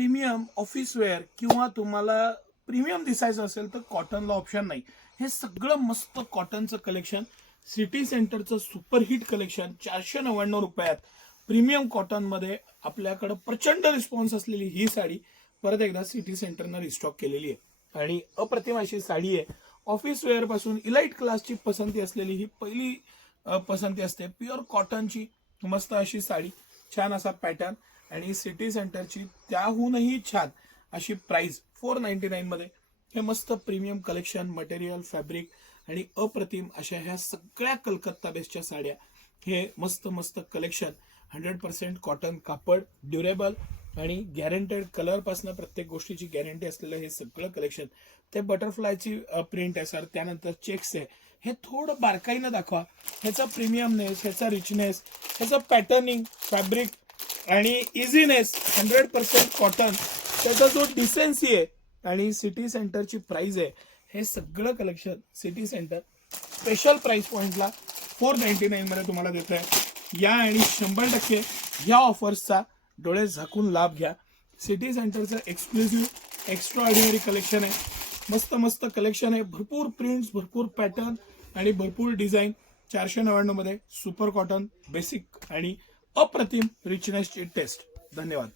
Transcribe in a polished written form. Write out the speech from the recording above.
Premium office wear किंवा तुम्हाला premium दिसायचं असेल तर कॉटनला ऑप्शन नाही. हे सगळं मस्त कॉटनचं कलेक्शन, सिटी सेंटरचं सुपरहिट कलेक्शन 499 रुपयात प्रीमियम कॉटनमध्ये आपल्याकडं प्रचंड रिस्पॉन्स असलेली ही साडी परत एकदा सिटी सेंटरनं रिस्टॉक केलेली आहे आणि अप्रतिम अशी साडी आहे. ऑफिस वेअर पासून इलाइट क्लासची पसंती असलेली ही पहिली पसंती असते. प्युअर कॉटनची मस्त अशी साडी, छान असा पॅटर्न आणि सिटी सेंटरची त्याहूनही छान अशी प्राइस 499 मध्ये हे मस्त प्रीमियम कलेक्शन, मटेरियल, फॅब्रिक आणि अप्रतिम अशा ह्या सगळ्या कलकत्ता बेसच्या साड्या. हे मस्त मस्त कलेक्शन 100% कॉटन कापड, ड्युरेबल आणि गॅरंटेड कलर पासून प्रत्येक गोष्टीची गॅरंटी असलेलं हे सगळं कलेक्शन. ते बटरफ्लायची प्रिंट आहे सर, त्यानंतर चेक्स आहे. हे थोडं बारकाईनं दाखवा. ह्याचा प्रीमियमनेस, ह्याचा रिचनेस, ह्याचा पॅटर्निंग, फॅब्रिक आणि इझीनेस, 100% कॉटन, त्याचा जो डिसेन्सी आहे आणि सिटी सेंटरची प्राइस आहे, हे सगळं collection city centre special price पॉइंटला 499 मध्ये तुम्हाला देत आहे. या आणि 100% या ऑफर्सचा डोळे झाकून लाभ घ्या. सिटी सेंटरचं एक्सक्लुझिव्ह एक्स्ट्रा ऑर्डिनरी कलेक्शन आहे. मस्त मस्त कलेक्शन आहे. भरपूर प्रिंट्स, भरपूर पॅटर्न आणि भरपूर डिझाईन. 499 मध्ये सुपर कॉटन, बेसिक आणि अप्रतिम रिचनेसची टेस्ट. धन्यवाद.